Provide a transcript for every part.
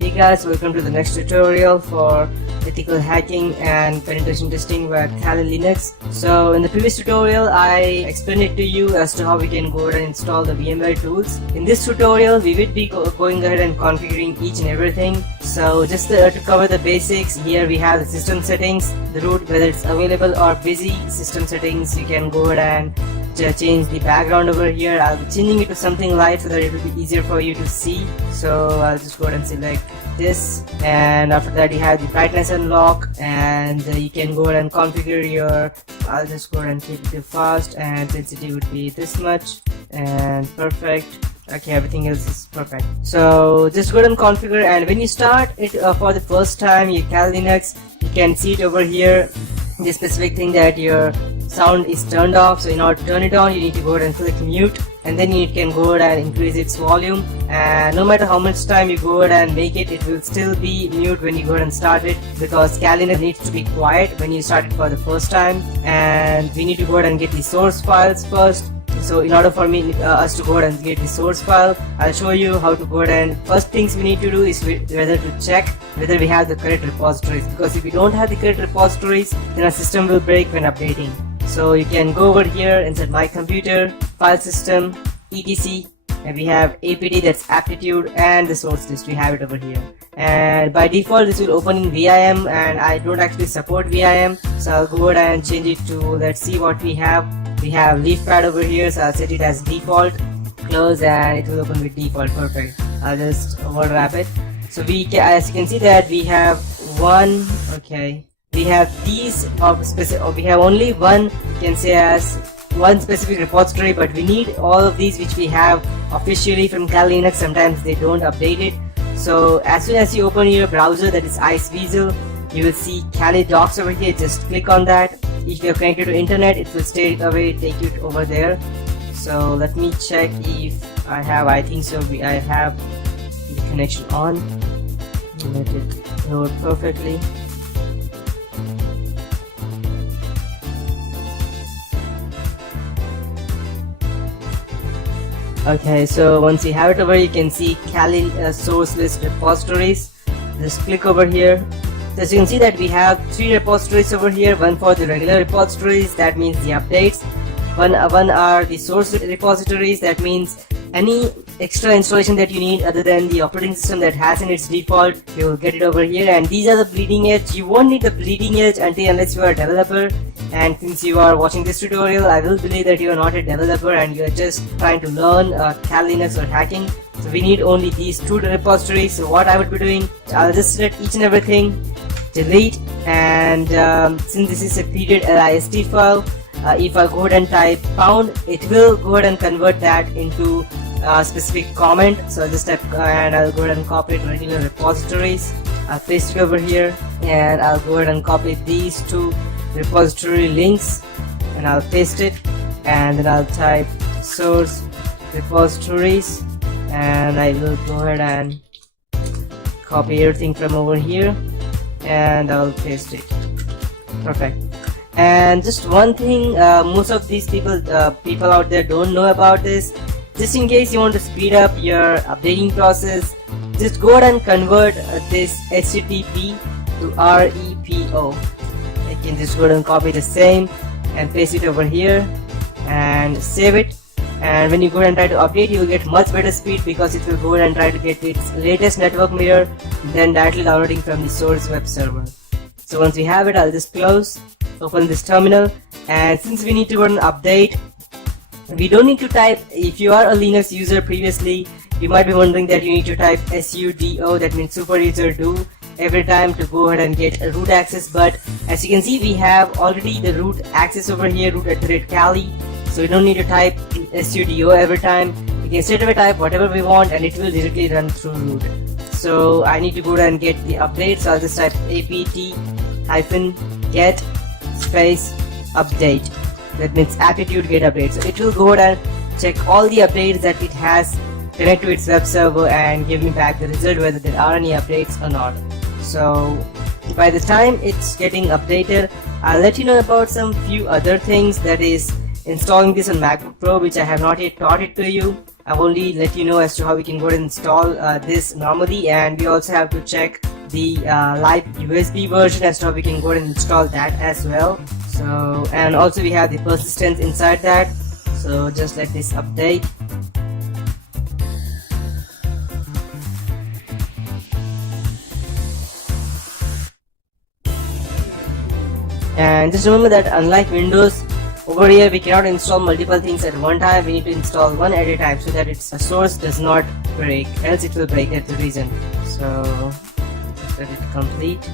Hey guys, welcome to the next tutorial for ethical hacking and penetration testing with Kali Linux. So in the previous tutorial, I explained it to you as to how we can go ahead and install the VMware tools. In this tutorial, we will be going ahead and configuring each and everything. So just to cover the basics, here we have the system settings, the root, whether it's available or busy, system settings. You can go ahead and change the background over here. I'll be changing it to something light so that it will be easier for you to see. So I'll just go ahead and select this, and after that you have the brightness unlock, and you can go ahead and configure your, I'll just go ahead and keep it fast, and intensity would be this much, and perfect. Okay, everything else is perfect. So just go ahead and configure, and when you start it for the first time, you Kali Linux, you can see it over here, the specific thing that your sound is turned off. So in order to turn it on, you need to go ahead and click mute, and then you can go ahead and increase its volume, and no matter how much time you go ahead and make it, it will still be mute when you go ahead and start it, because Kali Linux needs to be quiet when you start it for the first time. And we need to go ahead and get the source files first. So in order for us to go ahead and get the source file, I'll show you how to go ahead and first things we need to do is whether to check whether we have the correct repositories, because if we don't have the correct repositories, then our system will break when updating. So you can go over here inside my computer, file system, etc, and we have apt, that's aptitude, and the source list, we have it over here. And by default this will open in VIM, and I don't actually support VIM, so I'll go ahead and change it to, let's see what we have. We have leafpad over here, so I'll set it as default, close, and it will open with default. Perfect. I'll just overwrap it. So as you can see that we have one, okay, we have these we have only one, you can say as one specific repository, but we need all of these which we have officially from Kali Linux. Sometimes they don't update it. So as soon as you open your browser, that is iceweasel, you will see Kali docs over here. Just click on that. If you're connected to internet, it will straight away take you over there. So let me check if I have, I think so, I have the connection on. Let it load perfectly. Okay, so once you have it over, you can see Kali source list repositories. Just click over here. So as you can see that we have 3 repositories over here. One for the regular repositories, that means the updates. One are the source repositories, that means any extra installation that you need other than the operating system that has in its default, you will get it over here. And these are the bleeding edge. You won't need the bleeding edge unless you are a developer. And since you are watching this tutorial, I will believe that you are not a developer and you are just trying to learn Kali Linux or hacking. So we need only these 2 repositories. So what I would be doing, I'll just select each and everything, delete, and since this is a period list file, if I go ahead and type pound, it will go ahead and convert that into a specific comment. So I'll just type, and I'll go ahead and copy it regular repositories. I'll paste it over here, and I'll go ahead and copy these 2 repository links, and I'll paste it, and then I'll type source repositories, and I will go ahead and copy everything from over here, and I'll paste it. Perfect. And just one thing, most of these people out there don't know about this. Just in case you want to speed up your updating process, just go ahead and convert this HTTP to REPO. You can just go ahead and copy the same and paste it over here and save it. And when you go ahead and try to update, you will get much better speed, because it will go ahead and try to get its latest network mirror than directly downloading from the source web server. So once we have it, I'll just close, open this terminal, and since we need to run an update, we don't need to type. If you are a Linux user previously, you might be wondering that you need to type sudo, that means super user do, every time to go ahead and get a root access. But as you can see, we have already the root access over here, root@Kali, so we don't need to type sudo every time. We can straight away type whatever we want and it will directly run through root. So I need to go ahead and get the update, so I'll just type apt-get space update, that means aptitude get update. So it will go ahead and check all the updates that it has, connect to its web server, and give me back the result whether there are any updates or not. So by the time it's getting updated, I'll let you know about some few other things, that is installing this on MacBook Pro, which I have not yet taught it to you. I've only let you know as to how we can go ahead and install this normally, and we also have to check the live USB version as to how we can go ahead and install that as well. So, and also we have the persistence inside that, so just let this update. And just remember that unlike Windows, over here we cannot install multiple things at one time. We need to install one at a time so that its source does not break, else it will break. That's the reason. So just let it complete.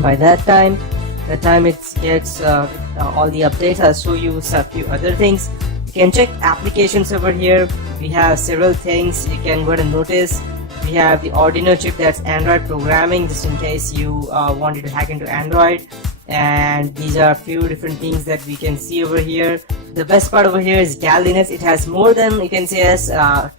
By that time, the time it gets all the updates, I'll show you a few other things. You can check applications over here. We have several things you can go ahead and notice. We have the Arduino chip, that's Android programming, just in case you wanted to hack into Android. And these are a few different things that we can see over here. The best part over here is Kali Linux. It has more than, you can say, as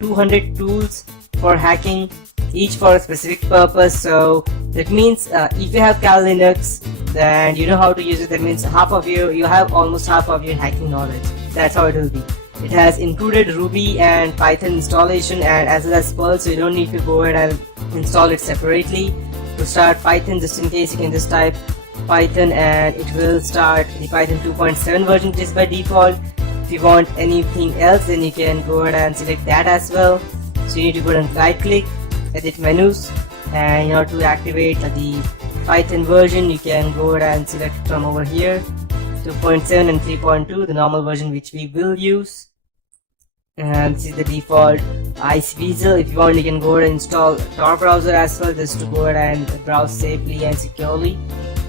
200 tools for hacking, each for a specific purpose. So that means if you have Kali Linux, then you know how to use it. That means you have almost half of your hacking knowledge. That's how it will be. It has included Ruby and Python installation, and as well as Perl, so you don't need to go ahead and install it separately. To start Python, just in case, you can just type Python and it will start the Python 2.7 version, which is by default. If you want anything else, then you can go ahead and select that as well. So you need to go ahead and right click, edit menus, and in order to activate the Python version, you can go ahead and select from over here 2.7 and 3.2, the normal version which we will use. And this is the default iceweasel. If you want, you can go ahead and install Tor browser as well, just to go ahead and browse safely and securely.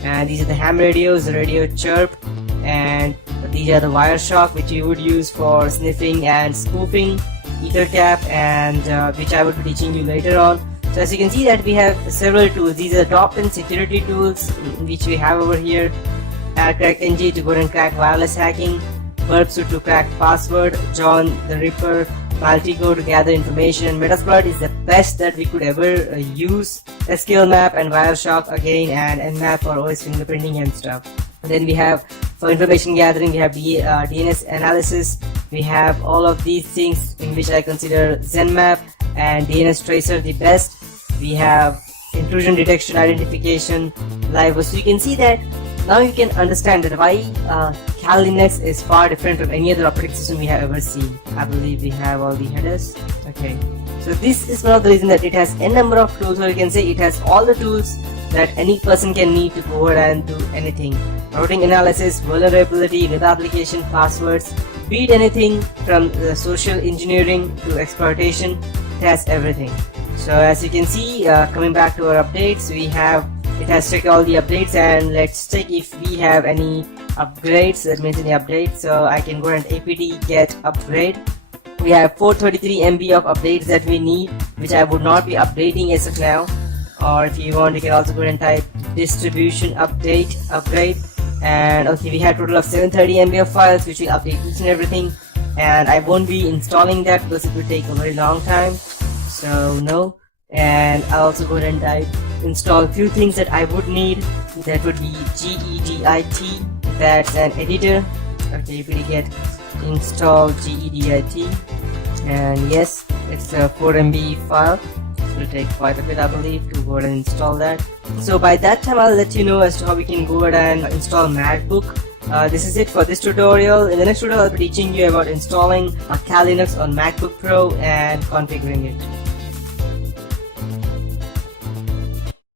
And these are the ham radios, the radio chirp, and these are the Wireshark, which you would use for sniffing and spoofing, EtherCap, and which I will be teaching you later on. So as you can see that we have several tools. These are top 10 security tools which we have over here. CrackNG to go ahead and crack wireless hacking, Burpsuit to crack password, John the Ripper, Maltigo to gather information, and Metasploit is the best that we could ever use. SQL Map and Wireshark again, and Nmap for OS fingerprinting and stuff. And then we have for information gathering, we have DNS analysis. We have all of these things in which I consider ZenMap and DNS Tracer the best. We have intrusion detection, identification, live. So you can see that now you can understand that why Kali Linux is far different from any other operating system we have ever seen. I believe we have all the headers. Okay, so this is one of the reasons that it has n number of tools, or you can say it has all the tools that any person can need to go ahead and do anything. Routing analysis, vulnerability, web application, passwords, be it anything from social engineering to exploitation, it has everything. So as you can see, coming back to our updates, it has checked all the updates, and let's check if we have any upgrades. That means any updates. So I can go and apt get upgrade. We have 433 MB of updates that we need, which I would not be updating as of now. Or if you want, you can also go and type distribution update upgrade. And okay, we have total of 730 MB of files, which will update each and everything. And I won't be installing that because it will take a very long time. So no. And I'll also go ahead and type install a few things that I would need. That would be gedit, that's an editor. Okay, you will get install gedit, and yes, it's a 4 MB file. It will take quite a bit, I believe, to go ahead and install that. So by that time, I'll let you know as to how we can go ahead and install MacBook. This is it for this tutorial. In the next tutorial, I'll be teaching you about installing Kali Linux on MacBook Pro and configuring it.